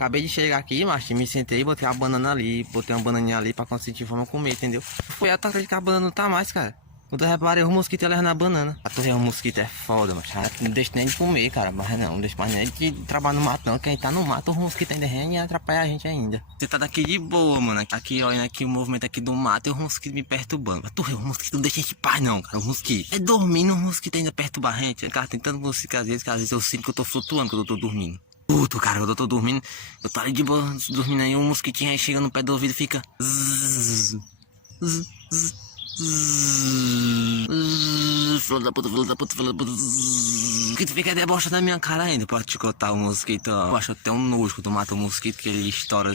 acabei de chegar aqui, macho, me sentei, botei a banana ali, botei uma bananinha ali pra conseguir forma comer, entendeu? Fui atrás que a banana não tá mais, cara. Quando eu reparei, o mosquito leva na banana. A torre, o mosquito é foda, macho. Não deixa nem de comer, cara. Mas não deixa mais nem de trabalhar no mato, não. Quem tá no mato, o mosquito ainda vem e atrapalha a gente ainda. Você tá daqui de boa, mano. Aqui, olhando aqui o movimento aqui do mato e o mosquito me perturbando. A torre, o mosquito não deixa a gente em paz, não, cara. O mosquito. É dormindo, o mosquito ainda perturba a gente. Cara, tem tanto mosquito que às vezes eu sinto que eu tô flutuando quando eu tô dormindo. Puto, cara, quando eu tô dormindo, eu tô ali de boa dormindo aí, um mosquitinho aí chega no pé do ouvido e fica. Zzz, zzz, zzz, zzz, filho da puta, filho da puta, filho da puta. O mosquito fica debochando na minha cara ainda pra te cortar o mosquito. Eu acho até um nojo quando mata um mosquito que ele estoura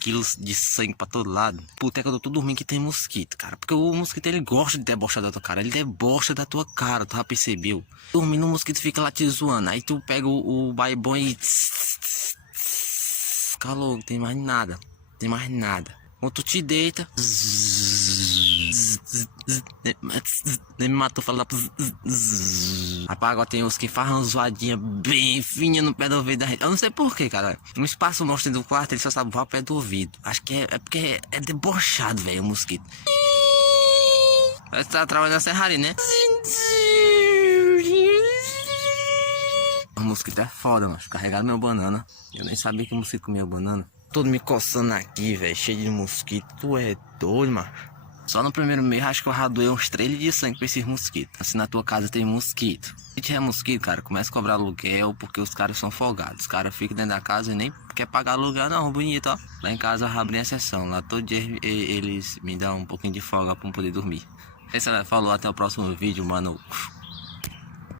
quilos de sangue pra todo lado. Puta, é que eu tô dormindo que tem mosquito, cara. Porque o mosquito ele gosta de debochar da tua cara. Ele debocha da tua cara, tu já percebeu? Dormindo, o mosquito fica lá te zoando. Aí tu pega o baibão e. Fica louco, tem mais nada. Tem mais nada. Quando tu te deita. Nem me matou, fala. Rapaz, agora tem uns que fazem uma zoadinha bem fininha no pé do ouvido da gente. Eu não sei porquê, cara. No espaço monstro do quarto, ele só sabe voar o pé do ouvido. Acho que é porque é debochado, velho, o mosquito. Você tá trabalhando na serraria, né? O mosquito é foda, mano. Carregaram meu banana. Eu nem sabia que o mosquito comia banana. Todo me coçando aqui, velho. Cheio de mosquito. Tu é doido, mano. Só no primeiro mês, acho que eu já doei uns 3 litros de sangue pra esses mosquitos. Assim, na tua casa tem mosquito. Se tiver mosquito, cara, começa a cobrar aluguel porque os caras são folgados. Os caras ficam dentro da casa e nem quer pagar aluguel, não. Bonito, ó. Lá em casa eu já abri a exceção. Lá todo dia eles me dão um pouquinho de folga pra eu poder dormir. Falou, até o próximo vídeo, mano.